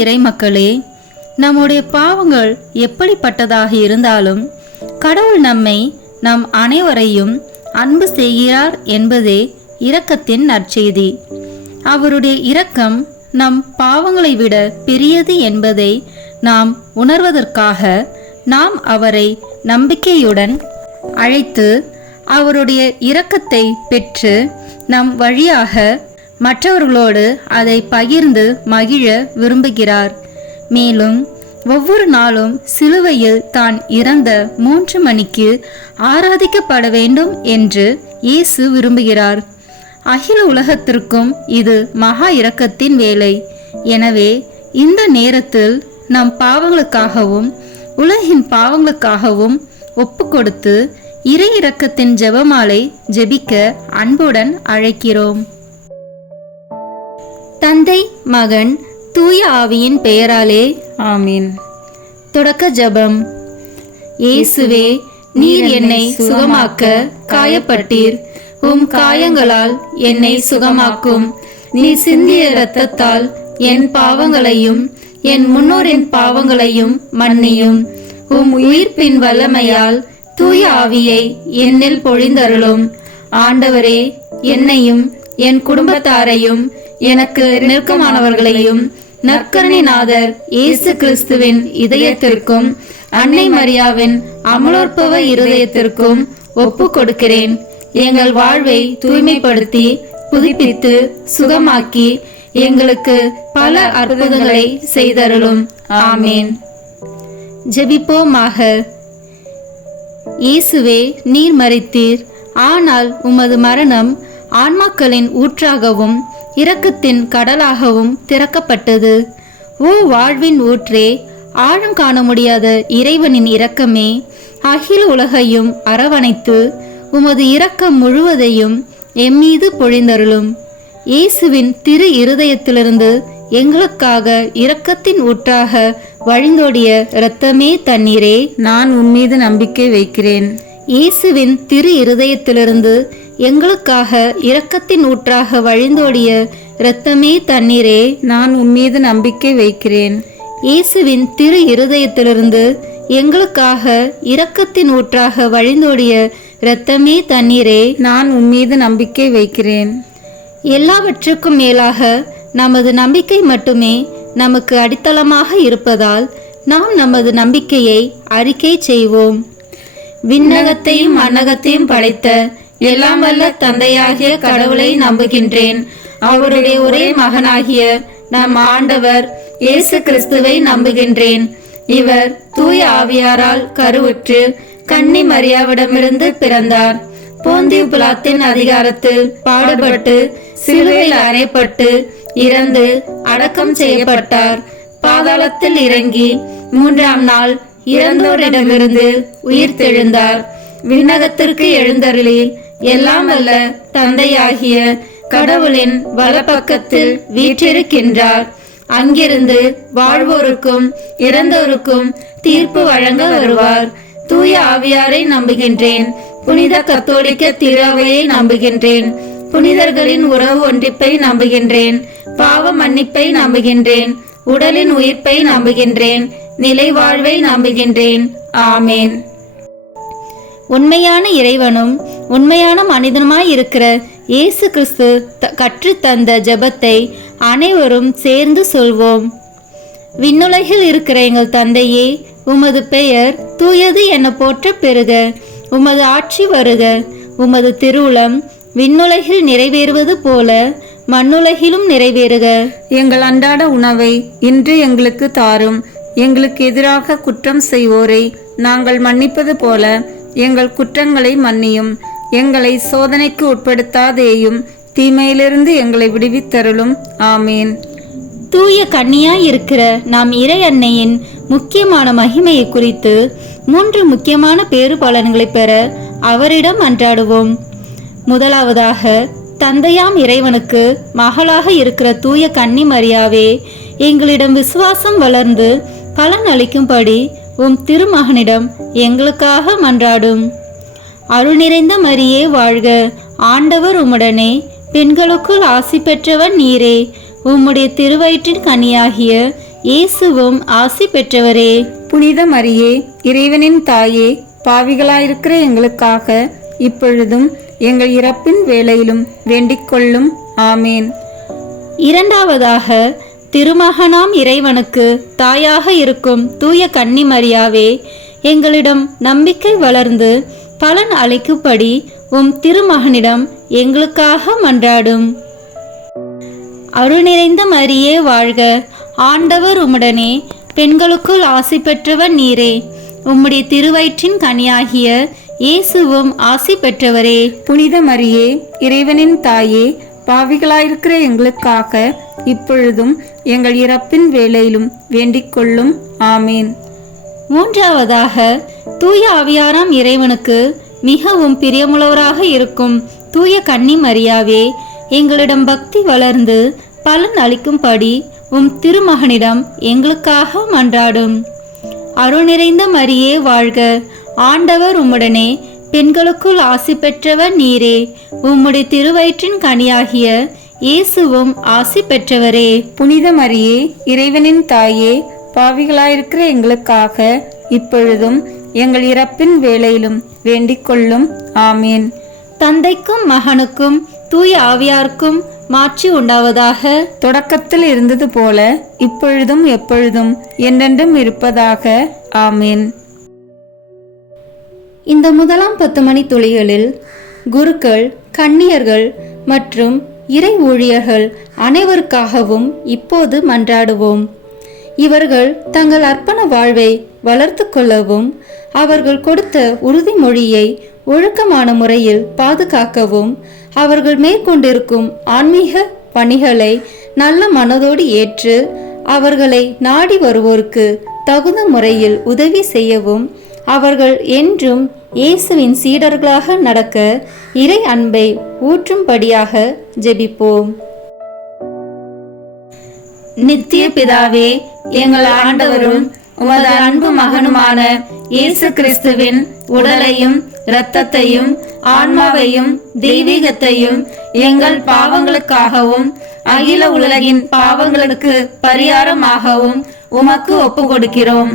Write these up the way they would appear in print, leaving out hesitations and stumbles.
இறைமக்களே, நம்முடைய பாவங்கள் எப்படிப்பட்டதாக இருந்தாலும் கடவுள் நம்மை நம் அனைவரையும் அன்பு செய்கிறார் என்பதே இரக்கத்தின் நற்செய்தி. அவருடைய இரக்கம் நம் பாவங்களை விட பெரியது என்பதை நாம் உணர்வதற்காக நாம் அவரை நம்பிக்கையுடன் அழைத்து அவருடைய இரக்கத்தை பெற்று நம் வழியாக மற்றவர்களோடு அதை பகிர்ந்து மகிழ விரும்புகிறார். மேலும் ஒவ்வொரு நாளும் சிலுவையில் தான் இறந்த 3 மணிக்கு ஆராதிக்கப்பட வேண்டும் என்று இயேசு விரும்புகிறார். அகில உலகத்திற்கும் இது மகா இரக்கத்தின் வேலை. எனவே இந்த நேரத்தில் நம் பாவங்களுக்காகவும் உலகின் பாவங்களுக்காகவும் ஒப்பு கொடுத்து இறை இரக்கத்தின் ஜெபமாலை ஜெபிக்க அன்புடன் அழைக்கிறோம். தந்தை, மகன், தூய ஆவியின் பெயராலே ஆமீன். தொடக்க ஜெபம். இயேசுவே, நீர் என்னை சுகமாக்க காயப்பட்டீர். உம் காயங்களால் என்னை சுகமாக்கும். நீர் சிந்திய இரத்தத்தால் என் பாவங்களையும் என் முன்னோரின் பாவங்களையும் மன்னியும். உம் உயிர்ப்பின் வல்லமையால் தூய ஆவியை என்னில் பொழிந்தருளும். ஆண்டவரே, என்னையும் என் குடும்பத்தாரையும் எனக்கு நெருக்கமானவர்களையும் நற்கருணைநாதர் இயேசு கிறிஸ்துவின் இதயத்திற்கும் அன்னை மரியாவின் அமலோற்பவ இருதயத்திற்கும் ஒப்பு கொடுக்கிறேன். எங்கள் வாழ்வை தூய்மைப்படுத்தி புதுப்பித்து சுகமாக்கி எங்களுக்கு பல அற்புதங்களை செய்தருளும். ஆமேன். ஜெபிப்போமாக. இயேசுவே, நீர் மரித்தீர். ஆனால் உமது மரணம் ஆன்மாக்களின் ஊற்றாகவும் இரக்கத்தின் கடலாகவும் திறக்கப்பட்டது. ஓ வாழ்வின் ஊற்றே, ஆழம் காண முடியாத இறைவனின் இரக்கமே, அகில உலகையும் அரவணைத்து உமது இரக்கம் முழுவதையும் எம்மீது பொழிந்தருளும். இயேசுவின் திரு இருதயத்திலிருந்து எங்களுக்காக இரக்கத்தின் ஊற்றாக வழிந்தோடிய இரத்தமே தண்ணீரே, நான் உம்மீது நம்பிக்கை வைக்கிறேன். இயேசுவின் திரு இருதயத்திலிருந்து எங்களுக்காக இரக்கத்தின் ஊற்றாக வழிந்தோடிய இரத்தமே தண்ணீரே, நான் உம்மீது நம்பிக்கை வைக்கிறேன். இயேசுவின் திரு இருதயத்திலிருந்து எங்களுக்காக இரக்கத்தின் ஊற்றாக வழிந்தோடிய இரத்தமே தண்ணீரே, நான் உம்மீது நம்பிக்கை வைக்கிறேன். எல்லாவற்றுக்கும் மேலாக நமது நம்பிக்கை மட்டுமே நமக்கு அடித்தளமாக இருப்பதால் நாம் நமது நம்பிக்கையை அறிக்கை செய்வோம். விண்ணகத்தையும் மண்ணகத்தையும் படைத்த எல்லாம் வல்ல தந்தையாகிய கடவுளை நம்புகின்றேன். அவருடைய ஒரே மகனாகிய நம் ஆண்டவர் இயேசு கிறிஸ்துவை நம்புகின்றேன். இவர் தூய ஆவியாரால் கருவுற்று கன்னி மரியாவிடமிருந்து பிறந்தார். போந்தியு பிலாத்தின் அதிகாரத்தில் பாடுபட்டு சிலுவையில் அறையப்பட்டு இறந்து அடக்கம் செய்யப்பட்டார். பாதாளத்தில் இறங்கி 3ஆம் நாள் இறந்தோரிடமிருந்து உயிர் தெழுந்தார். விண்ணகத்திற்கு எழுந்தருளி எல்லாம் வல்ல தந்தையாகிய கடவுளின் வலப்பக்கத்தில் வீற்றிருக்கின்றார். அங்கிருந்து வாழ்வோருக்கும் இறந்தோருக்கும் தீர்ப்பு வழங்க வருவார். தூய ஆவியாரை நம்புகின்றேன். புனித கத்தோலிக்க திருஅவையை நம்புகின்றேன். புனிதர்களின் உறவு ஒன்றிப்பை நம்புகின்றேன். பாவ மன்னிப்பை நம்புகின்றேன். உடலின் உயிர்ப்பை நம்புகின்றேன். நிலை வாழ்வை நம்புகின்றேன். ஆமேன். உண்மையான இறைவனும் உண்மையான மனிதனுமாய் இருக்கிற இயேசு கிறிஸ்து கற்றுத்தந்த ஜெபத்தை அனைவரும் சேர்ந்து சொல்வோம். விண்ணுலகில் இருக்கிற எங்கள் தந்தையே, உமது பெயர் தூயது என போற்ற பெறுக. உமது ஆட்சி வருக. உமது திருவுளம் விண்ணுலகில் நிறைவேறுவது போல மண்ணுலகிலும் நிறைவேறுக. எங்கள் அன்றாட உணவை இன்று எங்களுக்கு தாரும். எங்களுக்கு எதிராக குற்றம் செய்வோரை நாங்கள் மன்னிப்பது போல எங்கள் குற்றங்களை மன்னியும். எங்களை சோதனைக்கு உட்படுத்தாதேயும், தீமையிலிருந்து எங்களை விடுவித்தருளும். ஆமேன். தூய கன்னியாய் இருக்கிற நாம் இறை அன்னையின் முக்கியமான மகிமையை குறித்து 3 முக்கியமான பேறு பலன்களை பெற அவரிடம் அன்றாடுவோம். முதலாவதாக, தந்தையாம் இறைவனுக்கு மகளாக இருக்கிற தூய கன்னி மரியாவே, எங்களிடம் விசுவாசம் வளர்ந்து பலன் அளிக்கும்படி உம் திருமகனிடம் எங்களுக்காக மன்றாடும். அருள் நிறைந்த மரியே வாழ்க. ஆண்டவர் உம்முடனே, பெண்களுக்குள் ஆசி பெற்றவன் நீரே. உம்முடைய திருவயிற்றின் கனியாகிய இயேசுவும் ஆசி பெற்றவரே. புனித மரியே, இறைவனின் தாயே, பாவிகளாயிருக்கிற எங்களுக்காக இப்பொழுதும் எங்கள் இறப்பின் வேளையிலும் வேண்டிக் கொள்ளும். ஆமேன். இரண்டாவதாக, திருமகனாம் இறைவனுக்கு தாயாக இருக்கும் தூய கன்னி மரியாவே, எங்களிடம் நம்பிக்கை வளர்ந்து பலன் அளிக்கும்படி உம் திருமகனிடம் எங்களுக்காக மன்றாடும். அருள் நிறைந்த மரியே வாழ்க, ஆண்டவர் உம்முடனே, பெண்களுக்குள் ஆசி பெற்றவர் நீரே. உம்முடைய திருவயிற்றின் கனியாகிய இயேசுவும் ஆசி பெற்றவரே. புனித மரியே, இறைவனின் தாயே, பாவிகளாயிருக்கிற எங்களுக்காக இப்பொழுதும் எங்கள் இறப்பின் வேளையிலும் வேண்டிக் கொள்ளும். ஆமேன். மூன்றாவதாக, தூய ஆவியாராம் இறைவனுக்கு மிகவும் பிரியமுள்ளவராக இருக்கும் தூய கன்னி மரியாவே, எங்களிடம் பக்தி வளர்ந்து பலன் அளிக்கும்படி உம் திருமகனிடம் எங்களுக்காக மன்றாடும். அருள் நிறைந்த மரியே வாழ்க, ஆண்டவர் உம்முடனே, பெண்களுக்குள் ஆசி பெற்றவர் நீரே. உம்முடைய திருவயிற்றின் கனியாகிய இயேசுவும் ஆசி பெற்றவரே. புனித மரியே, இறைவனின் தாயே, பாவிகளாயிருக்கிற எங்களுக்காக இப்பொழுதும் எங்கள் இறப்பின் வேளையிலும் வேண்டிக் கொள்ளும். ஆமேன். தந்தைக்கும் மகனுக்கும் தூய ஆவியாருக்கும் மாட்சி உண்டாவதாக. தொடக்கத்தில் இருந்தது போல இப்பொழுதும் எப்பொழுதும் என்றென்றும் இருப்பதாக. ஆமேன். இந்த முதலாம் 10 மணி துளிகளில் குருக்கள், கன்னியர்கள் மற்றும் இறை ஊழியர்கள் அனைவருக்காகவும் இப்போது மன்றாடுவோம். இவர்கள் தங்கள் அர்ப்பண வாழ்வை வளர்த்து கொள்ளவும், அவர்கள் கொடுத்த உறுதிமொழியை ஒழுக்கமான முறையில் பாதுகாக்கவும், அவர்கள் மேற்கொண்டிருக்கும் ஆன்மீக பணிகளை நல்ல மனதோடு ஏற்று அவர்களை நாடி வருவோருக்கு தகுந்த முறையில் உதவி செய்யவும், அவர்கள் என்றும் இயேசுவின் சீடர்களாக நடக்க இறை அன்பை ஊற்றும்படியாக ஜெபிப்போம். நித்திய பிதாவே, எங்கள் ஆண்டவரும் உமது அன்பு மகனுமான இயேசு கிறிஸ்துவின் உடலையும் இரத்தத்தையும் ஆன்மாவையும் தெய்வீகத்தையும் எங்கள் பாவங்களுக்காகவும் அகில உலகின் பாவங்களுக்கு பரிகாரமாகவும் உமக்கு ஒப்பு கொடுக்கிறோம்.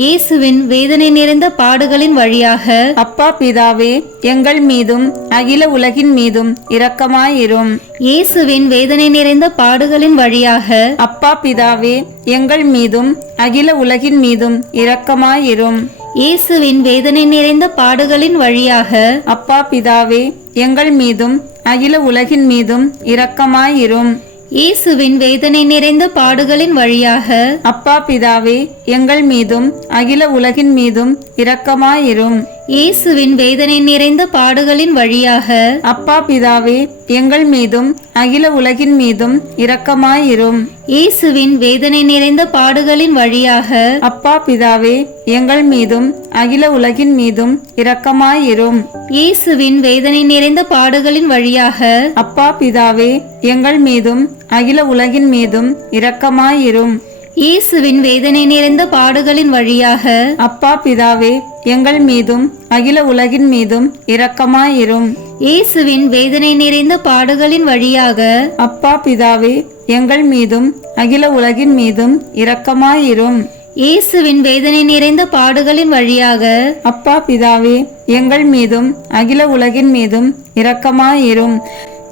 இயேசுவின் வேதனை நிறைந்த பாடுகளின் வழியாக அப்பா பிதாவே, எங்கள் மீதும் அகில உலகின் மீதும் இரக்கமாயிரும். இயேசுவின் வேதனை நிறைந்த பாடுகளின் வழியாக அப்பா பிதாவே, எங்கள் மீதும் அகில உலகின் மீதும் இரக்கமாயிரும். இயேசுவின் வேதனை நிறைந்த பாடுகளின் வழியாக அப்பா பிதாவே, எங்கள் மீதும் அகில உலகின் மீதும் இரக்கமாயிரும். இயேசுவின் வேதனை நிறைந்த பாடுகளின் வழியாக அப்பா பிதாவே, எங்கள் மீதும் அகில உலகின் மீதும் இரக்கமாயிரும். இயேசுவின் வேதனை நிறைந்த பாடுகளின் வழியாக அப்பா பிதாவே, எங்கள் மீதும் அகில உலகின் மீதும் இரக்கமாயிரும். இயேசுவின் வேதனை நிறைந்த பாடுகளின் வழியாக அப்பா பிதாவே, எங்கள் மீதும் அகில உலகின் மீதும் இரக்கமாயிரும். இயேசுவின் வேதனை நிறைந்த பாடுகளின் வழியாக அப்பா பிதாவே, எங்கள் மீதும் அகில உலகின் மீதும் இரக்கமாயிரும். இயேசுவின் வேதனை நிறைந்த பாடுகளின் வழியாக அப்பா பிதாவே, எங்கள் மீதும் அகில உலகின் மீதும் இரக்கமாயிரும். இயேசுவின் வேதனை நிறைந்த பாடுகளின் வழியாக அப்பா பிதாவே, எங்கள் மீதும் அகில உலகின் மீதும் இரக்கமாயிரும். இயேசுவின் வேதனை நிறைந்த பாடுகளின் வழியாக அப்பா பிதாவே, எங்கள் மீதும் அகில உலகின் மீதும் இரக்கமாயிரும்.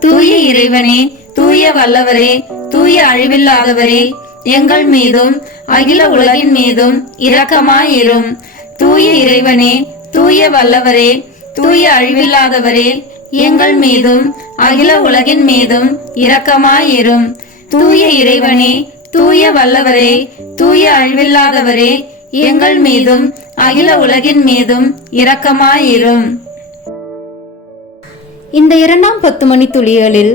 தூய இறைவனே, தூய வல்லவரே, தூய அழிவில்லாதவரே, எங்கள் மீதும் அகில உலகின் மீதும் இரக்கமாயிரும். தூய இறைவனே, தூய வல்லவரே, தூய அழிவில்லாதவரே, எங்கள் மீதும் அகில உலகின் மீதும் இரக்கமாயிரும். தூய இறைவனே, தூய வல்லவரே, தூய அழிவில்லாதவரே, எங்கள் மீதும் அகில உலகின் மீதும் இரக்கமாயிரும். இந்த இரண்டாம் 10 மணி துளிகளில்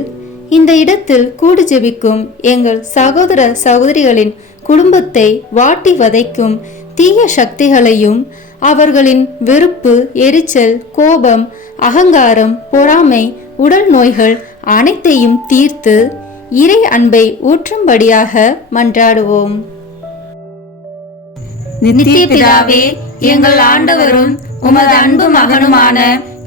இந்த இடத்தில் கூடு ஜெபிக்கும் எங்கள் சகோதர சகோதரிகளின் குடும்பத்தை வாட்டி வதைக்கும் தீய சக்திகளையும், அவர்களின் வெறுப்பு, எரிச்சல், கோபம், அகங்காரம், பொறாமை, உடல் நோய்கள் அனைத்தையும் தீர்த்து இறை அன்பை ஊற்றும்படியாக மன்றாடுவோம். நித்திய பிதாவே, எங்கள் ஆண்டவரும் உமது அன்பு மகனுமான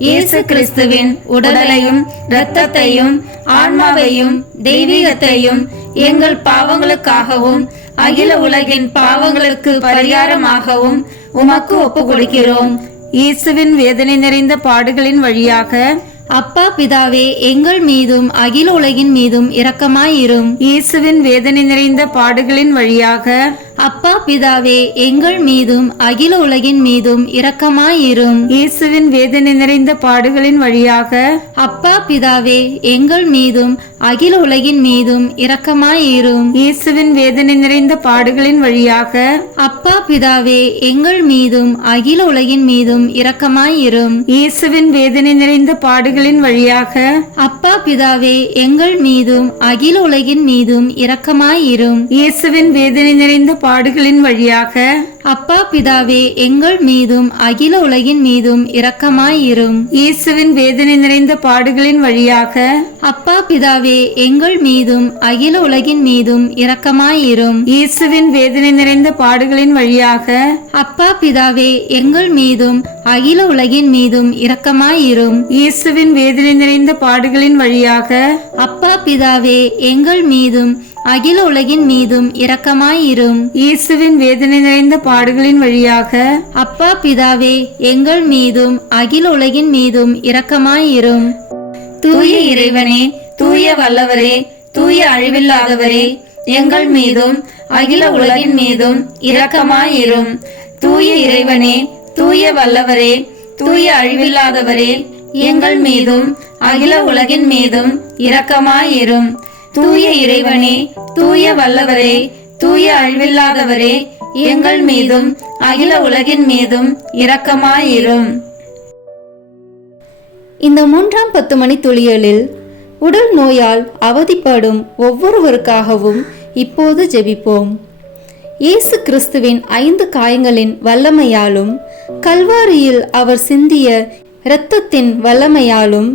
இயேசு கிறிஸ்துவின் உடலையும் இரத்தத்தையும் ஆன்மாவையும் தெய்வீகத்தையும் எங்கள் பாவங்களுக்காகவும் அகில உலகின் பாவங்களுக்கு பரிகாரமாகவும் உமக்கு ஒப்புக் கொடுக்கிறோம். இயேசுவின் வேதனை நிறைந்த பாடுகளின் வழியாக அப்பா பிதாவே, எங்கள் மீதும் அகில உலகின் மீதும் இரக்கமாயிரும். இயேசுவின் வேதனை நிறைந்த பாடுகளின் வழியாக அப்பா பிதாவே, எங்கள் மீதும் அகில உலகின் மீதும் இரக்கமாயிரும். இயேசுவின் வேதனை நிறைந்த பாடுகளின் வழியாக அப்பா பிதாவே, எங்கள் மீதும் அகில உலகின் மீதும் இரக்கமாயிரும். இயேசுவின் வேதனை நிறைந்த பாடுகளின் வழியாக அப்பா பிதாவே, எங்கள் மீதும் அகில உலகின் மீதும் இரக்கமாயிரும். இயேசுவின் வேதனை நிறைந்த பாடுகளின் வழியாக அப்பா பிதாவே, எங்கள் மீதும் அகில உலகின் மீதும் இரக்கமாயிரும். இயேசுவின் வேதனை நிறைந்த பாடுகளின் வழியாக அப்பா பிதாவே, எங்கள் மீதும் அகில உலகின் மீதும் இரக்கமாயிரும். இயேசுவின் வேதனை நிறைந்த பாடுகளின் வழியாக அப்பா பிதாவே, எங்கள் மீதும் அகில உலகின் மீதும் இரக்கமாயிரும். இயேசுவின் வேதனை நிறைந்த பாடுகளின் வழியாக அப்பா பிதாவே, எங்கள் மீதும் அகில உலகின் மீதும் இரக்கமாயிரும். இயேசுவின் வேதனை நிறைந்த பாடுகளின் வழியாக அப்பா பிதாவே, எங்கள் மீதும் அகில உலகின் மீதும் இரக்கமாயிரும். இயேசுவின் வேதனை நிறைந்த பாடுகளின் வழியாக அப்பா பிதாவே, எங்கள் மீதும் அகில உலகின் மீதும் இரக்கமாயிரும். தூய இறைவனே, தூய வல்லவரே, தூய அழிவில்லாதவரே, எங்கள் மீதும் அகில உலகின் மீதும் இரக்கமாயிரும். தூய இறைவனே, தூய வல்லவரே, தூய அழிவில்லாதவரே, எங்கள் மீதும் அகில உலகின் மீதும் இரக்கமாயிரும். தூய இறைவனே, தூய வல்லவரே, தூய அழிவில்லாதவரே, எங்கள் மீதும் அகில உலகின் மீதும் இரக்கமாயிரும். இந்த 3ஆம் 10 மணி துளிகளில் உடல் நோயால் அவதிப்படும் ஒவ்வொருவருக்காகவும் இப்போது ஜெபிப்போம். இயேசு கிறிஸ்துவின் 5 காயங்களின் வல்லமையாலும் கல்வாரியில் அவர் சிந்திய இரத்தத்தின் வல்லமையாலும்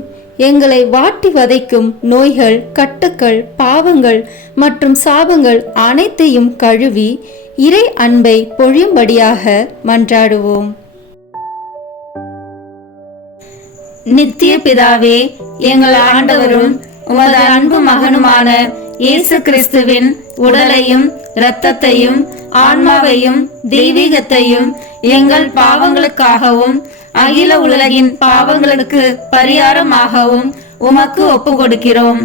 எங்களை வாட்டி வதைக்கும் நோய்கள், கட்டுக்கள், பாவங்கள் மற்றும் சாபங்கள் அனைத்தையும் கழுவி இறை அன்பை பொழியும்படியாக மன்றாடுவோம். நித்திய பிதாவே, எங்கள் ஆண்டவரும் உமது அன்பு மகனுமான இயேசு கிறிஸ்துவின் உடலையும் இரத்தத்தையும் ஆன்மாவையும் தெய்வீகத்தையும் எங்கள் பாவங்களுக்காகவும் அகில உலகின் பாவங்களுக்கு பரிகாரமாகவும் உமக்கு ஒப்பு கொடுக்கிறோம்.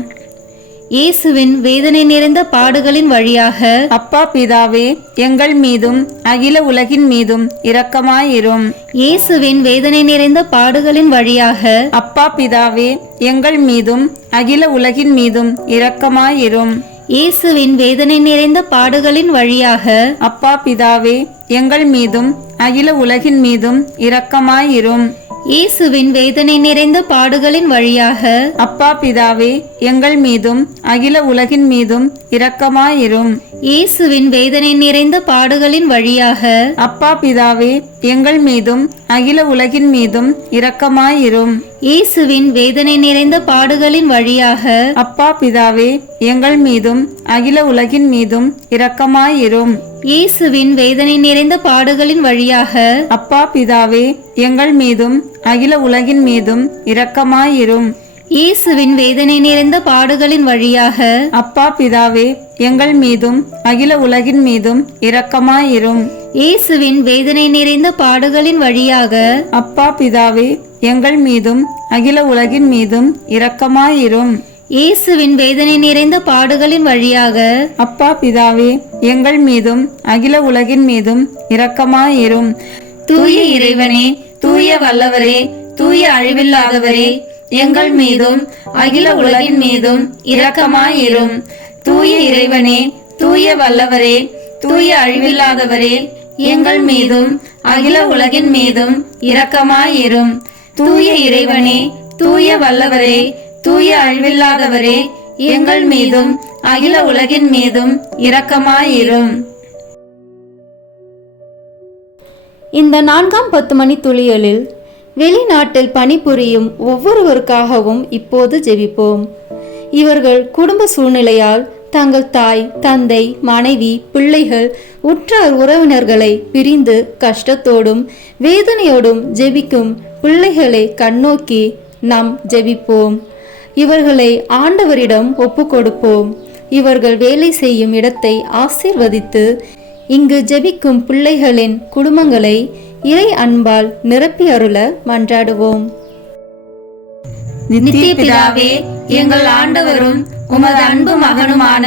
இயேசுவின் வேதனை நிறைந்த பாடுகளின் வழியாக அப்பா பிதாவே, எங்கள் மீதும் அகில உலகின் மீதும் இரக்கமாயிரும். இயேசுவின் வேதனை நிறைந்த பாடுகளின் வழியாக அப்பா பிதாவே, எங்கள் மீதும் அகில உலகின் மீதும் இரக்கமாயிரும். இயேசுவின் வேதனை நிறைந்த பாடுகளின் வழியாக அப்பா பிதாவே, எங்கள் மீதும் அகில உலகின் மீதும் இரக்கமாயிரும். இயேசுவின் வேதனை நிறைந்த பாடுகளின் வழியாக அப்பா பிதாவே, எங்கள் மீதும் அகில உலகின் மீதும் இரக்கமாயிரும். இயேசுவின் வேதனை நிறைந்த பாடுகளின் வழியாக அப்பா பிதாவே, எங்கள் மீதும் அகில உலகின் மீதும் இரக்கமாயிரும். இயேசுவின் வேதனை நிறைந்த பாடுகளின் வழியாக அப்பா பிதாவே, எங்கள் மீதும் அகில உலகின் மீதும் இரக்கமாயிரும். இயேசுவின் வேதனை நிறைந்த பாடுகளின் வழியாக அப்பா பிதாவே, எங்கள் மீதும் அகில உலகின் மீதும் இரக்கமாயிரும். இயேசுவின் வேதனை நிறைந்த பாடுகளின் வழியாக அப்பா பிதாவே, எங்கள் மீதும் அகில உலகின் மீதும் இரக்கமாயிரும். இயேசுவின் வேதனை நிறைந்த பாடுகளின் வழியாக அப்பா பிதாவே, எங்கள் மீதும் அகில உலகின் மீதும் இரக்கமாயிரும். இயேசுவின் வேதனை நிறைந்த பாடுகளின் வழியாக அப்பா பிதாவே, எங்கள் மீதும் அகில உலகின் மீதும் இரக்கமாயிரும். தூய இறைவனே, தூய வல்லவரே, தூய அழிவில்லாதவரே, எங்கள் மீதும் அகில உலகின் மீதும் இரக்கமாயிரும். தூய இறைவனே, தூய வல்லவரே, தூய அழிவில்லாதவரே, எங்கள் மீதும் அகில உலகின் மீதும் இரக்கமாயிரும். தூய இறைவனே, தூய வல்லவரே, தூய அழிவில்லாதவரே, எங்கள் மீதும் அகில உலகின் மீதும் இரக்கமாயிரும். இந்த 4ஆம் 10 மணி துளிகளில் வெளிநாட்டில் பணிபுரியும் ஒவ்வொருவருக்காகவும் இப்போது ஜெபிப்போம். இவர்கள் குடும்ப சூழ்நிலையால் தங்கள் தாய், தந்தை, மனைவி, பிள்ளைகள், உற்றார் உறவினர்களை பிரிந்து கஷ்டத்தோடும் வேதனையோடும் ஜெபிக்கும் பிள்ளைகளை கண்ணோக்கி நாம் ஜெபிப்போம். இவர்களை ஆண்டவரிடம் ஒப்பு கொடுப்போம். இவர்கள் வேலை செய்யும் இடத்தை ஆசீர்வதித்து இங்கு ஜெபிக்கும் பிள்ளைகளின் குடும்பங்களை இறை அன்பால் நிரப்பி அருள மன்றாடுவோம். நித்திய பிதாவே, எங்கள் ஆண்டவரும் உமது அன்பு மகனுமான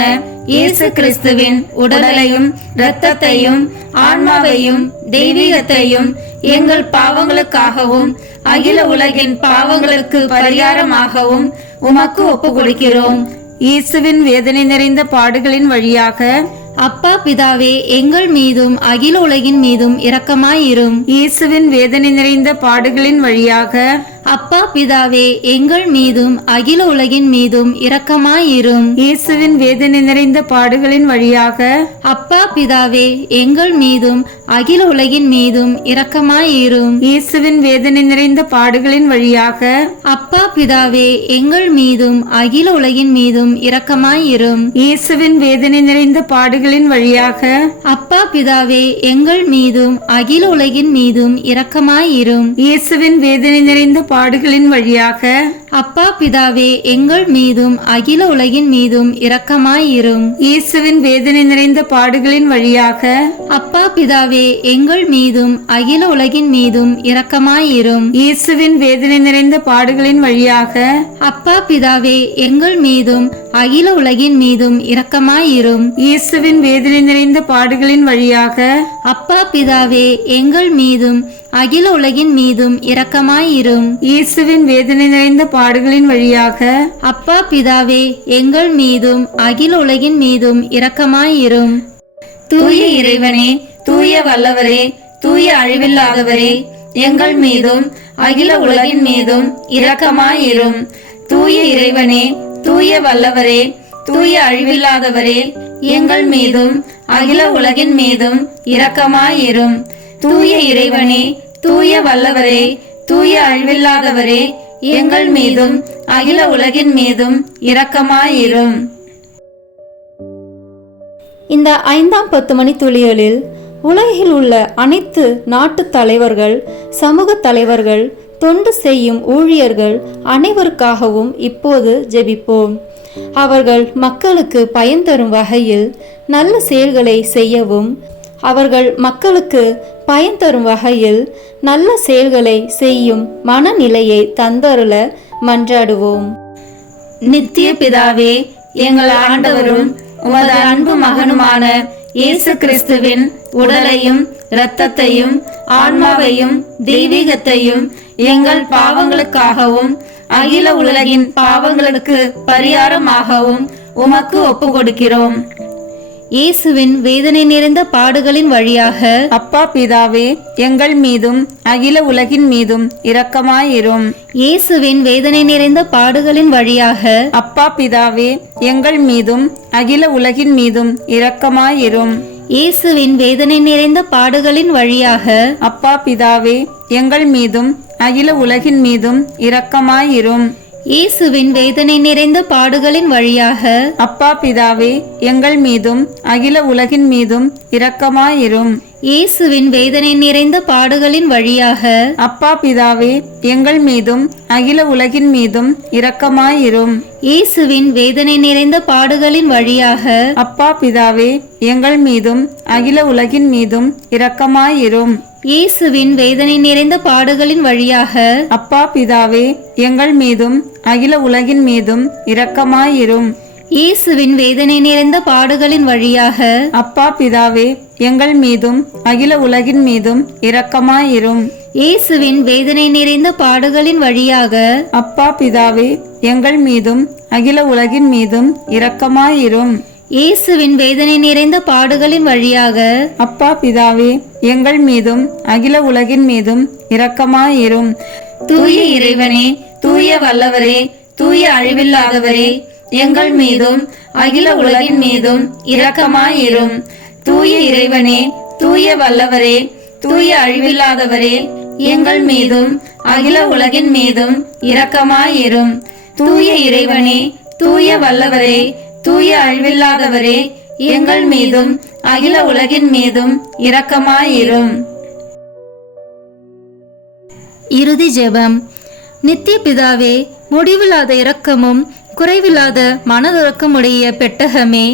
இயேசு கிறிஸ்துவின் உடலையும் இரத்தத்தையும் ஆன்மாவையும் தெய்வீகத்தையும் எங்கள் பாவங்களுக்காகவும் அகில உலகின் பாவங்களுக்கு பரிகாரமாகவும் உமக்கு ஒப்பு கொடுக்கிறோம். இயேசுவின் வேதனை நிறைந்த பாடுகளின் வழியாக அப்பா பிதாவே, எங்கள் மீதும் அகில உலகின் மீதும் இரக்கமாயிரும். இயேசுவின் வேதனை நிறைந்த பாடுகளின் வழியாக அப்பா பிதாவே, எங்கள் மீதும் அகில உலகின் மீதும் இரக்கமாயிரும். இயேசுவின் வேதனை நிறைந்த பாடுகளின் வழியாக அப்பா பிதாவே, எங்கள் மீதும் அகில உலகின் மீதும் இரக்கமாயிரும். இயேசுவின் வேதனை நிறைந்த பாடுகளின் வழியாக அப்பா பிதாவே, எங்கள் மீதும் அகில உலகின் மீதும் இரக்கமாயிரும். இயேசுவின் வேதனை நிறைந்த பாடுகளின் வழியாக அப்பா பிதாவே, எங்கள் மீதும் அகில உலகின் மீதும் இரக்கமாயிரும். இயேசுவின் வேதனை நிறைந்த பாடுகளின் வழியாக அப்பா பிதாவே, எங்கள் மீதும் அகில உலகின் மீதும் இரக்கமாயிரும். இயேசுவின் வேதனை நிறைந்த பாடுகளின் வழியாக அப்பா பிதாவே, எங்கள் மீதும் அகில உலகின் மீதும் இரக்கமாயிரும். இயேசுவின் வேதனை நிறைந்த பாடுகளின் வழியாக அப்பா பிதாவே, எங்கள் மீதும் அகில உலகின் மீதும் இரக்கமாயிரும். இயேசுவின் வேதனை நிறைந்த பாடுகளின் வழியாக அப்பா பிதாவே, எங்கள் மீதும் அகில உலகின் மீதும் இரக்கமாயிரும். இயேசுவின் வேதனை நிறைந்த பாடுகளின் வழியாக அப்பா பிதாவே, எங்கள் மீதும் அகில உலகின் மீதும் இரக்கமாயிரும். தூய இறைவனே, தூய வல்லவரே, தூய அழிவில்லாதவரே, எங்கள் மீதும் அகில உலகின் மீதும் இரக்கமாயிரும். தூய இறைவனே, தூய வல்லவரே, தூய அழிவில்லாதவரே, எங்கள் மீதும் அகில உலகின் மீதும் இரக்கமாயிரும். தூய இறைவனே, தூய வல்லவரே, தூய அழிவில்லாதவரே, எங்கள் மீதும் அகில உலகின் மீதும் இரக்கமாயிரும். இந்த 5ஆம் 10 மணி துளிகளில் உலகில் உள்ள அனைத்து நாட்டு தலைவர்கள், சமூக தலைவர்கள், தொண்டு செய்யும் ஊழியர்கள் அனைவருக்காகவும் இப்போது ஜெபிப்போம். அவர்கள் மக்களுக்கு பயன் தரும் வகையில் நல்ல செயல்களை செய்யவும், அவர்கள் மக்களுக்கு பயன் தரும் வகையில் நல்ல செயல்களை செய்யும் மனநிலையை தந்தருள மன்றாடுவோம். நித்திய பிதாவே, எங்கள் ஆண்டவரும் உமது அன்பு மகனுமான இயேசு கிறிஸ்துவின் உடலையும் இரத்தத்தையும் ஆன்மாவையும் தெய்வீகத்தையும் எங்கள் பாவங்களுக்காகவும் அகில உலகின் பாவங்களுக்கு பரிகாரமாகவும் உமக்கு ஒப்பு கொடுக்கிறோம். இயேசுவின் வேதனை நிறைந்த பாடுகளின் வழியாக அப்பா பிதாவே, எங்கள் மீதும் அகில உலகின் மீதும் இரக்கமாயிரும். இயேசுவின் வேதனை நிறைந்த பாடுகளின் வழியாக அப்பா பிதாவே, எங்கள் மீதும் அகில உலகின் மீதும் இரக்கமாயிரும். இயேசுவின் வேதனை நிறைந்த பாடுகளின் வழியாக அப்பா பிதாவே, எங்கள் மீதும் அகில உலகின் மீதும் இரக்கமாயிரும். இயேசுவின் வேதனை நிறைந்த பாடுகளின் வழியாக அப்பா பிதாவே, எங்கள் மீதும் அகில உலகின் மீதும் இரக்கமாயிரும். இயேசுவின் வேதனை நிறைந்த பாடுகளின் வழியாக அப்பா பிதாவே, எங்கள் மீதும் அகில உலகின் மீதும் இரக்கமாயிரும். இயேசுவின் வேதனை நிறைந்த பாடுகளின் வழியாக அப்பா பிதாவே, எங்கள் மீதும் அகில உலகின் மீதும் இரக்கமாயிரும். இயேசுவின் வேதனை நிறைந்த பாடுகளின் வழியாக அப்பா பிதாவே, எங்கள் மீதும் அகில உலகின் மீதும் இரக்கமாயிரும். இயேசுவின் வேதனை நிறைந்த பாடுகளின் வழியாக அப்பா பிதாவே, எங்கள் மீதும் அகில உலகின் மீதும் இரக்கமாயிரும். இயேசுவின் வேதனை நிறைந்த பாடுகளின் வழியாக அப்பா பிதாவே, எங்கள் மீதும் அகில உலகின் மீதும் இரக்கமாயிரும். இயேசுவின் வேதனை நிறைந்த பாடுகளின் வழியாக அப்பா பிதாவே, எங்கள் மீதும் அகில உலகின் மீதும் இரக்கமாயிரும். தூய இறைவனே, தூய வல்லவரே, தூய அழிவில்லாதவரே, எங்கள் மீதும் அகில உலகின் மீதும் இரக்கமாயிரும். தூய இறைவனே, தூய வல்லவரே, தூய அழிவில்லாதவரே, எங்கள் மீதும் அகில உலகின் மீதும் இரக்கமாயிரும். தூய இறைவனே, தூய வல்லவரே, தூய அழிவில்லாதவரே, எங்கள் மீதும் அகில உலகின் மீதும் இரக்கமாயிரும். இறுதி ஜெபம். நித்திய பிதாவே, முடிவில்லாத இரக்கமும் குறைவில்லாத மனதுறக்கமுடைய பெட்டகமே,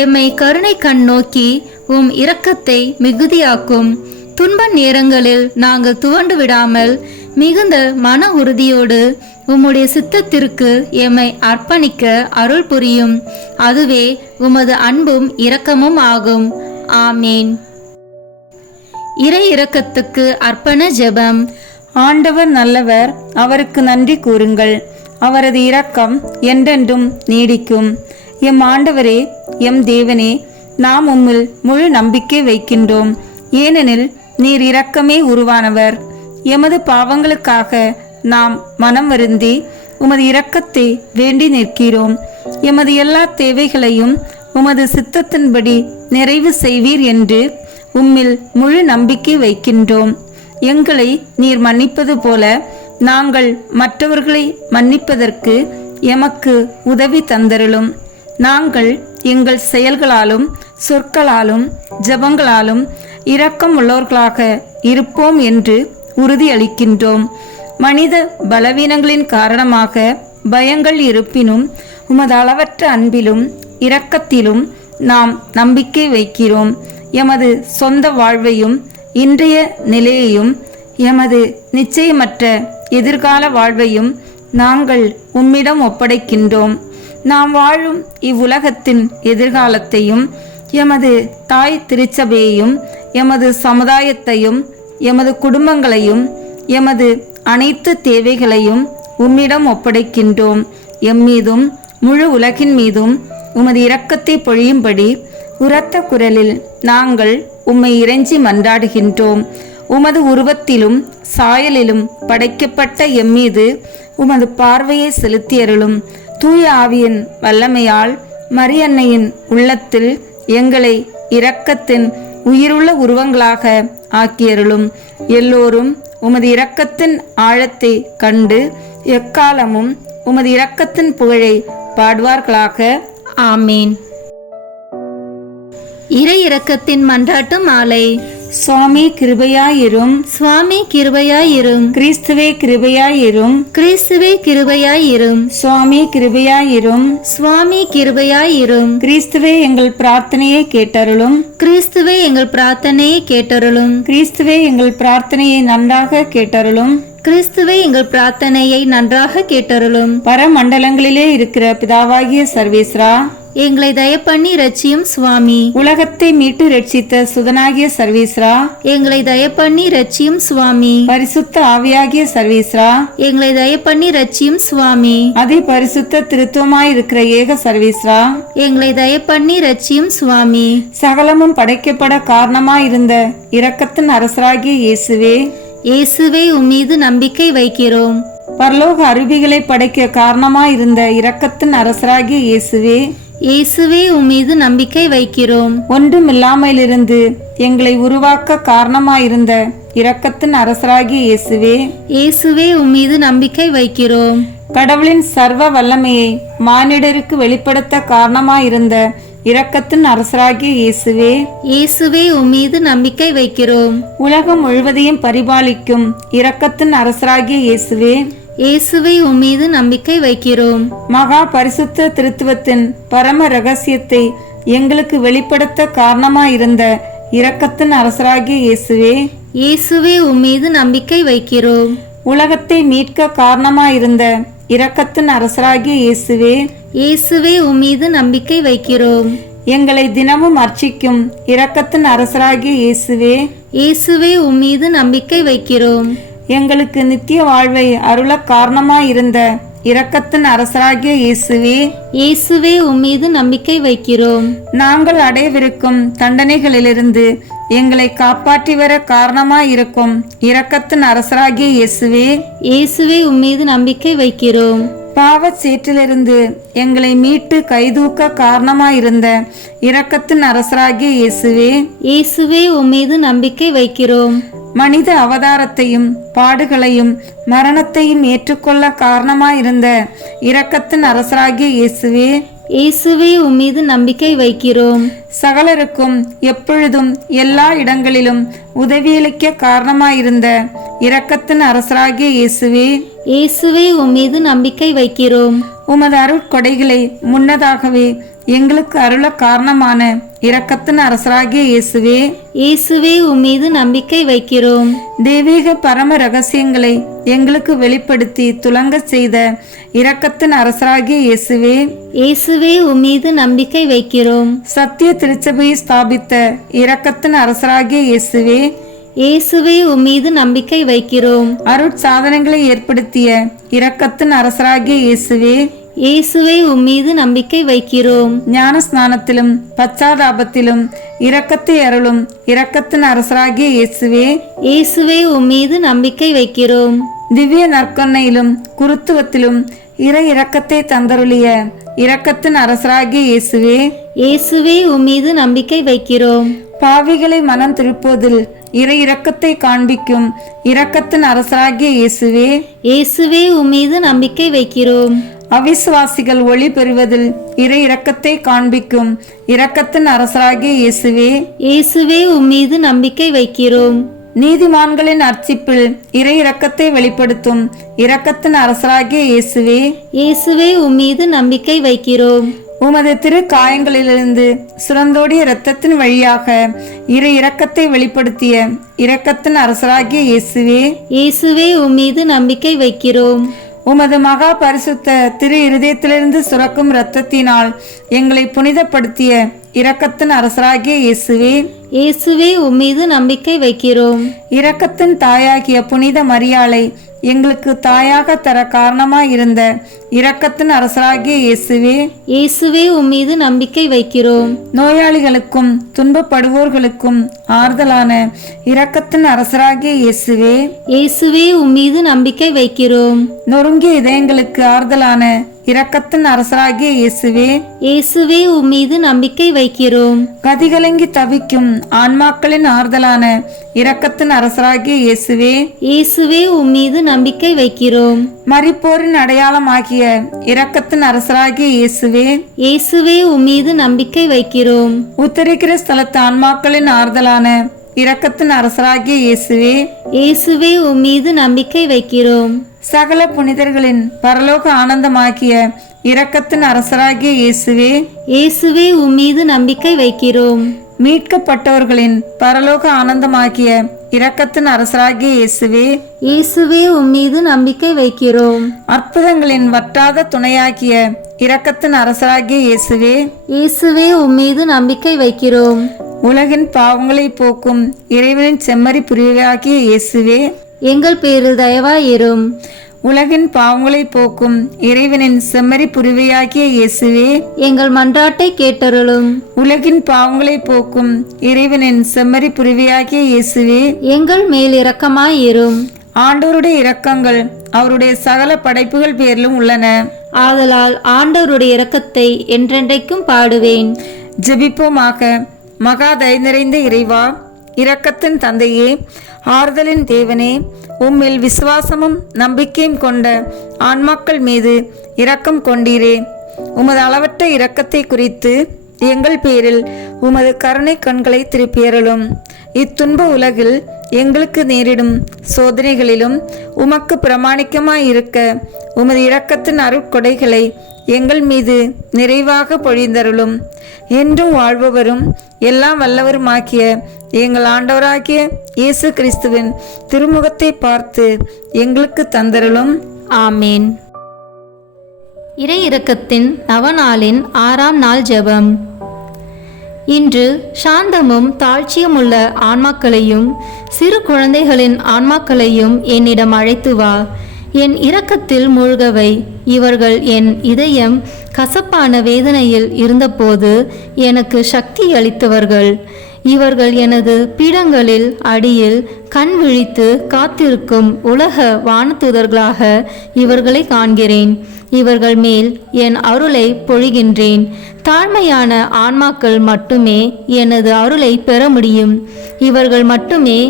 எம்மை கருணை கண் நோக்கி உம் இரக்கத்தை மிகுதியாக்கும். துன்ப நேரங்களில் நாங்கள் துவண்டு விடாமல் மிகுந்த மன உறுதியோடு உம்முடைய சித்தத்திற்கு எம்மை அர்ப்பணிக்க அருள் புரியும். அதுவே உமது அன்பும் இரக்கமும் ஆகும். ஆமேன். இறை இரக்கத்துக்கு அர்ப்பண ஜெபம். ஆண்டவர் நல்லவர், அவருக்கு நன்றி கூறுங்கள். அவரது இரக்கம் என்றென்றும் நீடிக்கும். எம் ஆண்டவரே, எம் தேவனே, நாம் உம்மில் முழு நம்பிக்கை வைக்கின்றோம். ஏனெனில் நீர் இரக்கமே உருவானவர். எமது பாவங்களுக்காக நாம் மனம் வருந்தி உமது இரக்கத்தை வேண்டி நிற்கிறோம். எமது எல்லா தேவைகளையும் உமது சித்தத்தின்படி நிறைவு செய்வீர் என்று உம்மில் முழு நம்பிக்கை வைக்கின்றோம். எங்களை நீர் மன்னிப்பது போல நாங்கள் மற்றவர்களை மன்னிப்பதற்கு எமக்கு உதவி தந்தருளும். நாங்கள் எங்கள் செயல்களாலும் சொற்களாலும் ஜெபங்களாலும் இரக்கம் உள்ளவர்களாக இருப்போம் என்று உறுதியளிக்கின்றோம். மனித பலவீனங்களின் காரணமாக பயங்கள் இருப்பினும் உமது அளவற்ற அன்பிலும் இரக்கத்திலும் நாம் நம்பிக்கை வைக்கிறோம். எமது சொந்த வாழ்வையும் இன்றைய நிலையையும் எமது நிச்சயமற்ற எதிர்கால வாழ்வையும் நாங்கள் உம்மிடம் ஒப்படைக்கின்றோம். நாம் வாழும் இவ்வுலகத்தின் எதிர்காலத்தையும் எமது தாய் திருச்சபையையும் எமது சமுதாயத்தையும் எமது குடும்பங்களையும் எமது அனைத்து தேவைகளையும் உம்மிடம் ஒப்படைக்கின்றோம். எம்மீதும் முழு உலகின் மீதும் உமது இரக்கத்தை பொழியும்படி உரத்த குரலில் நாங்கள் உம்மை இறைஞ்சி மன்றாடுகின்றோம். உமது உருவத்திலும் சாயலிலும் படைக்கப்பட்ட எம்மீது உமது பார்வையை செலுத்தியருளும். தூய ஆவியின் வல்லமையால் மரியன்னையின் உள்ளத்தில் எங்களை இரக்கத்தின் உயிருள்ள உருவங்களாக ஆக்கியருளும். எல்லோரும் உமது இரக்கத்தின் ஆழத்தை கண்டு எக்காலமும் உமது இரக்கத்தின் புகழை பாடுவார்களாக. ஆமேன். இறை இரக்கத்தின் மன்றாட்டு மாலை. சுவாமி கிருபையாயிரும். சுவாமி கிருபையாயிரும். கிறிஸ்துவே கிருபையாயிரும். கிறிஸ்துவே கிருபையாயிரும். சுவாமி கிருபையாயிரும். சுவாமி கிருபையாயிரும். கிறிஸ்துவே எங்கள் பிரார்த்தனையை கேட்டருளும். கிறிஸ்துவே எங்கள் பிரார்த்தனையை கேட்டருளும். கிறிஸ்துவே எங்கள் பிரார்த்தனையை நன்றாக கேட்டருளும். கிறிஸ்துவே எங்கள் பிரார்த்தனையை நன்றாக கேட்டருளும். பரமண்டலங்களிலே இருக்கிற பிதாவாகிய சர்வேஸ்வரா, எங்களை தயப்பண்ணி ரட்சியும் சுவாமி. உலகத்தை மீட்டு ரட்சித்த சுதனாகிய சர்வேஸ்வரா, எங்களை தயப்பண்ணி ரட்சியும் சுவாமி. பரிசுத்த ஆவியாகிய சர்வேஸ்வரா, எங்களை தயப்பண்ணி ரட்சியும் சுவாமி. அதி பரிசுத்த திருத்துவமாய் இருக்கிற ஏக சர்வேஸ்வரா, எங்களை தயப்பண்ணி ரட்சியும் சுவாமி. சகலமும் படைக்கப்பட காரணமாயிருந்த இரக்கத்தின் அரசராகிய இயேசுவே, இயேசுவே உம்மீது நம்பிக்கை வைக்கிறோம். பரலோக அருவிகளை படைக்க காரணமாயிருந்த இரக்கத்தின் அரசராகிய இயேசுவே, இயேசுவே உம்மீது நம்பிக்கை வைக்கிறோம். ஒன்றுமில்லாமலிருந்து எங்களை உருவாக்க காரணமாயிருந்த இரக்கத்தின் அரசராகிய இயேசுவே, இயேசுவே உம்மீது நம்பிக்கை வைக்கிறோம். கடவுளின் சர்வ வல்லமையை மானிடருக்கு வெளிப்படுத்த காரணமாயிருந்த இரக்கத்தின் அரசராகிய இயேசுவே, இயேசுவே உம்மீது நம்பிக்கை வைக்கிறோம். உலகம் முழுவதையும் பரிபாலிக்கும் இரக்கத்தின் அரசராகிய இயேசுவே, இயேசுவே உம்மீது நம்பிக்கை வைக்கிறோம். மகா பரிசுத்த திருத்துவத்தின் பரம ரகசியத்தை எங்களுக்கு வெளிப்படுத்த காரணமாயிருந்த இரக்கத்தின் அரசராகிய இயேசுவே, இயேசுவே உம்மீது நம்பிக்கை வைக்கிறோம். உலகத்தை மீட்க காரணமாயிருந்த இரக்கத்தின் அரசராகிய இயேசுவே, இயேசுவே உம்மீது நம்பிக்கை வைக்கிறோம். எங்களை தினமும் அர்ச்சிக்கும் இரக்கத்தின் அரசராகிய இயேசுவே, இயேசுவே உம்மீது நம்பிக்கை வைக்கிறோம். எங்களுக்கு நித்திய வாழ்வை அருள காரணமாயிருந்த இரக்கத்தின் அரசராகிய இயேசுவே, இயேசுவே உம்மீது நம்பிக்கை வைக்கிறோம். நாங்கள் அடையவிருக்கும் தண்டனைகளிலிருந்து எங்களை காப்பாற்றி வர காரணமாயிருக்கும் இரக்கத்தின் அரசராகிய இயேசுவே, இயேசுவே உம்மீது நம்பிக்கை வைக்கிறோம். பாவச் சேற்றிலிருந்து எங்களை மீட்டு கைதூக்க காரணமாயிருந்த இரக்கத்தின் அரசராகிய இயேசுவே, இயேசுவே உம்மீது நம்பிக்கை வைக்கிறோம். மனித அவதாரத்தையும் பாடுகளையும் மரணத்தையும் ஏற்றுக்கொள்ள காரணமாயிருந்த இரக்கத்தின் அரசராகிய இயேசுவே, இயேசுவே உம்மீது நம்பிக்கை வைக்கிறோம். சகலருக்கும் எப்பொழுதும் எல்லா இடங்களிலும் உதவியளிக்க காரணமாயிருந்த இரக்கத்தின் அரசராகிய இயேசுவே, இயேசுவே உம்மீது நம்பிக்கை வைக்கிறோம். உமது அருட்கொடைகளை முன்னதாகவே எங்களுக்கு அருள காரணமான இரக்கத்தின் அரசராகிய இயேசுவே, இயேசுவே உம்மீது நம்பிக்கை வைக்கிறோம். தெய்வீக பரம ரகசியங்களை எங்களுக்கு வெளிப்படுத்தி துலங்க செய்த இரக்கத்தின் அரசராகிய இயேசுவே, இயேசுவே உம்மீது நம்பிக்கை வைக்கிறோம். சத்திய திருச்சபையை ஸ்தாபித்த இரக்கத்தின் அரசராகிய இயேசுவே, இயேசுவே உம்மீது நம்பிக்கை வைக்கிறோம். அருட்சாதனங்களை ஏற்படுத்திய இரக்கத்தின் அரசராகிய இயேசுவே, இயேசுவே உம்மீது நம்பிக்கை வைக்கிறோம். ஞான ஸ்நானத்திலும் பச்சாதாபத்திலும் இரக்கத்தை அருளும் இரக்கத்தின் அரசராகிய இயேசுவே, இயேசுவே உம்மீது நம்பிக்கை வைக்கிறோம். திவ்ய நற்கொன்னையிலும் குருத்துவத்திலும் இரக்கத்தை தந்தருளிய இரக்கத்தின் அரசராகிய இயேசுவே, இயேசுவே உம்மீது நம்பிக்கை வைக்கிறோம். பாவிகளை மனம் திருப்போதில் இரக்கத்தை காண்பிக்கும் இரக்கத்தின் அரசராகிய இயேசுவே, இயேசுவே உம்மீது நம்பிக்கை வைக்கிறோம். அவிசுவாசிகள் ஒளி பெறுவதில் இரக்கத்தை காண்பிக்கும் இரக்கத்தின் அரசராகிய இயேசுவே, இயேசுவே உம்மீது நம்பிக்கை வைக்கிறோம். நீதிமான்களின் அர்ச்சிப்பில் இரக்கத்தை வெளிப்படுத்தும் இரக்கத்தின் அரசராகிய இயேசுவே, இயேசுவே உம்மீது நம்பிக்கை வைக்கிறோம். உமது திரு காயங்களிலிருந்து சுரந்தோடிய இரத்தத்தின் வழியாக இரக்கத்தை வெளிப்படுத்திய இரக்கத்தின் அரசராகிய இயேசுவே, இயேசுவே உம்மீது நம்பிக்கை வைக்கிறோம். உமது மகா பரிசுத்த திரு இருதயத்திலிருந்து சுரக்கும் இரத்தத்தினால் எங்களை புனிதப்படுத்திய இரக்கத்தின் அரசராகிய இயேசுவே, இயேசுவே உம்மீது நம்பிக்கை வைக்கிறோம். இரக்கத்தின் தாயாகிய புனித மரியாளை எங்களுக்கு தாயாக தர காரணமாயிருந்த இரக்கத்தின் அரசராகிய இயேசுவே, இயேசுவே உம்மீது நம்பிக்கை வைக்கிறோம். நோயாளிகளுக்கும் துன்பப்படுவோர்களுக்கும் ஆறுதலான இரக்கத்தின் அரசராகிய இயேசுவே, இயேசுவே உம்மீது நம்பிக்கை வைக்கிறோம். நொறுங்கிய இதயங்களுக்கு ஆறுதலான இரக்கத்தின் அரசராகிய இயேசுவே, இயேசுவே உம்மீது நம்பிக்கை வைக்கிறோம். கதிகலங்கி தவிக்கும் ஆன்மாக்களின் ஆறுதலான இரக்கத்தின் அரசராகிய இயேசுவே, இயேசுவே உம்மீது நம்பிக்கை வைக்கிறோம். மரிப்போரின் அடையாளமாகிய இரக்கத்தின் அரசராகிய இயேசுவே, இயேசுவே உம்மீது நம்பிக்கை வைக்கிறோம். உத்தரிக்கிற ஸ்தலத்து ஆன்மாக்களின் ஆறுதலான இரக்கத்தின் அரசராகிய இயேசுவே, இயேசுவே உம்மீது நம்பிக்கை வைக்கிறோம். சகல புனிதர்களின் பரலோக ஆனந்தமாகிய இரக்கத்தின் அரசராகிய இயேசுவே, இயேசுவே உம்மீது நம்பிக்கை வைக்கிறோம். மீட்கப்பட்டவர்களின் பரலோக ஆனந்தமாகிய இரக்கத்தின் அரசராகிய இயேசுவே, இயேசுவே உம்மீது நம்பிக்கை வைக்கிறோம். அற்புதங்களின் வற்றாத துணையாகிய இரக்கத்தின் அரசராகிய இயேசுவே, இயேசுவே உம்மீது நம்பிக்கை வைக்கிறோம். உலகின் பாவங்களை போக்கும் இறைவனின் செம்மறி புரிவாகிய இயேசுவே, எங்கள் பேரில் தயவாயிரும். உலகின் பாவங்களை போக்கும் இறைவனின் செம்மறி புரிவையாகிய இயேசுவே, எங்கள் மன்றாட்டை கேட்டருளும். உலகின் பாவங்களை போக்கும் இறைவனின் செம்மறி புரிவையாகிய இயேசுவே, எங்கள் மேல் இரக்கமாயிரும். ஆண்டவருடைய இரக்கங்கள் அவருடைய சகல படைப்புகள் பேரிலும் உள்ளன. ஆதலால் ஆண்டவருடைய இரக்கத்தை என்றென்றைக்கும் பாடுவேன். ஜெபிப்போமாக. மகா தயை நிறைந்த இறைவா, இரக்கத்தின் தந்தையே, ஆறுதலின் தேவனே, உம்மில் விசுவாசமும் நம்பிக்கையும் கொண்ட ஆன்மாக்கள் மீது இரக்கம் கொண்டீரே. உமது அளவற்ற இரக்கத்தை குறித்து எங்கள் பேரில் உமது கருணை கண்களை திருப்பியருளும். இத்துன்ப உலகில் எங்களுக்கு நேரிடும் சோதனைகளிலும் உமக்கு பிரமாணிக்கமாயிருக்க உமது இரக்கத்தின் அருட்கொடைகளை எங்கள் மீது நிறைவாக பொழிந்தருளும். என்றும் வாழ்பவரும் எல்லாம் வல்லவருமாக்கிய எங்கள் ஆண்டவராகிய இயேசு கிறிஸ்துவின் திருமுகத்தை பார்த்து எங்களுக்கு தந்தருளும். ஆமேன். இறை இரக்கத்தின் நவநாளின் 6ஆம் நாள் ஜெபம். இன்று சாந்தமும் தாழ்ச்சியும் உள்ள ஆன்மாக்களையும் சிறு குழந்தைகளின் ஆன்மாக்களையும் என்னிடம் அழைத்து வா. என் இரக்கத்தில் மூழ்கவை. இவர்கள் என் இதயம் கசப்பான வேதனையில் இருந்தபோது எனக்கு சக்தி அளித்தவர்கள். இவர்கள் எனது பீடங்களில் அடியில் கண் விழித்து காத்திருக்கும் உலக வானதூதர்களாக இவர்களை காண்கிறேன். இவர்கள் மேல் என் அருளை பொழிகின்றேன். தாழ்மையான ஆன்மாக்கள் மட்டுமே எனது அருளை பெற முடியும். இவர்கள் மட்டுமே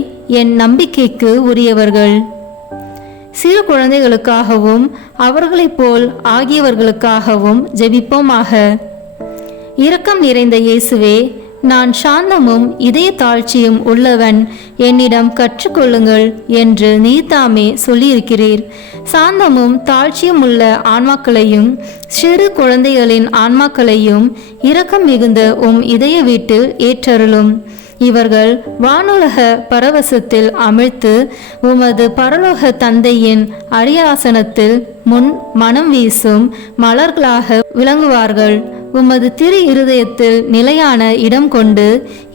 என் நம்பிக்கைக்கு உரியவர்கள். சிறு குழந்தைகளுக்காகவும் அவர்களைப் போல் ஆகியவர்களுக்காகவும் ஜெபிப்போமாக. இரக்கம் நிறைந்த இயேசுவே, நான் சாந்தமும் இதய தாழ்ச்சியும் உள்ளவன், என்னிடம் கற்றுக்கொள்ளுங்கள் என்று நீர்தாமே சொல்லியிருக்கிறீர். சாந்தமும் தாழ்ச்சியும் உள்ள ஆன்மாக்களையும் சிறு குழந்தைகளின் ஆன்மாக்களையும் இரக்கம் மிகுந்த இதய வீட்டில் ஏற்றருளும். இவர்கள் வானுலக பரவசத்தில் அமிழ்த்து உமது பரலோக தந்தையின் அரியாசனத்தில் முன் மனம் வீசும் மலர்களாக விளங்குவார்கள். உமது திரு இருதயத்தில் நிலையான இடம் கொண்டு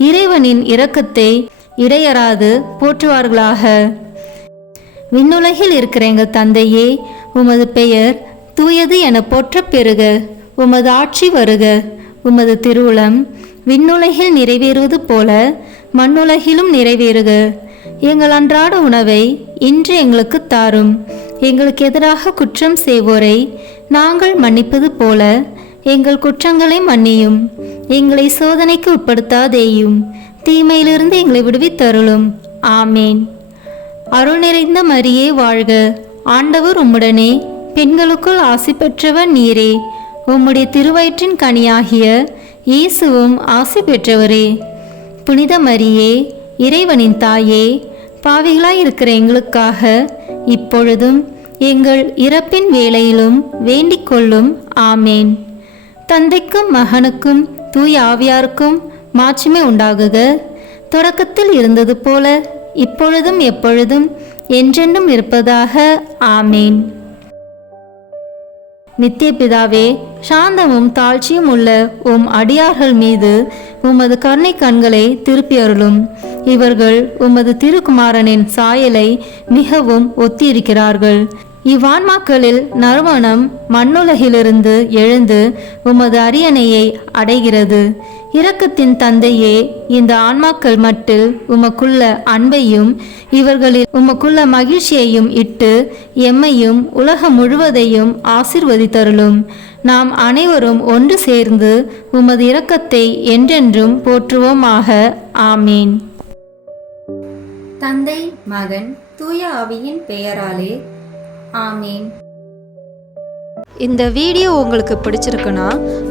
இறைவனின் இரக்கத்தை இடையறாது போற்றுவார்களாக. விண்ணுலகில் இருக்கிற எங்கள் தந்தையே, உமது பெயர் தூயது என போற்றப் பெறுக. உமது ஆட்சி வருக. உமது திருவுளம் விண்ணுலகில் நிறைவேறுவது போல மண்ணுலகிலும் நிறைவேறுக. எங்கள் அன்றாட உணவை இன்று எங்களுக்கு தாரும். எங்களுக்கு எதிராக குற்றம் செய்வோரை நாங்கள் மன்னிப்பது போல எங்கள் குற்றங்களை மன்னியும். எங்களை சோதனைக்கு உட்படுத்தாதேயும், தீமையிலிருந்து எங்களை விடுவித்தருளும். ஆமேன். அருள் நிறைந்த மரியே வாழ்க. ஆண்டவர் உம்முடனே, பெண்களுக்குள் ஆசி பெற்றவர் நீரே. உம்முடைய திருவயிற்றின் கனியாகிய இயேசுவும் ஆசி பெற்றவரே. புனித மரியே, இறைவனின் தாயே, பாவிகளாயிருக்கிற எங்களுக்காக இப்பொழுதும் எங்கள் இறப்பின் வேளையிலும் வேண்டிக் கொள்ளும். ஆமேன். தந்தைக்கும் மகனுக்கும் தூய ஆவியாருக்கும் மாட்சிமை உண்டாகுக. தொடக்கத்தில் இருந்தது போல இப்பொழுதும் எப்பொழுதும் என்றென்றும் இருப்பதாக. ஆமேன். நித்திய பிதாவே, சாந்தமும் தாழ்ச்சியும் உள்ள அடியார்கள் மீது உமது கருணை கண்களை திருப்பி அருளும். இவர்கள் உமது திருக்குமாரனின் சாயலை மிகவும் ஒத்திருக்கிறார்கள். இவ்வான்மாக்களில் நறுமணம் மண்ணுலகிலிருந்து எழுந்து உமது அரியணையை அடைகிறது. இரக்கத்தின் தந்தையே, இந்த ஆன்மாக்கள் மட்டில் உமக்குள்ள அன்பையும் இவர்களில் உமக்குள்ள மகிழ்ச்சியையும் இட்டு எம்மையும் உலகம் முழுவதையும் ஆசிர்வதித்தருளும். நாம் அனைவரும் ஒன்று சேர்ந்து உமது இரக்கத்தை என்றென்றும் போற்றுவோமாக. ஆமீன். தந்தை, மகன், தூய ஆவியின் பெயராலே ஆமீன். இந்த வீடியோ உங்களுக்கு பிடிச்சிருக்குன்னா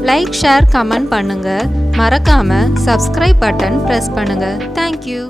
லைக், ஷேர், கமெண்ட் பண்ணுங்க. மறக்காம சப்ஸ்கிரைப் பட்டன் பிரஸ் பண்ணுங்க. தேங்க்யூ.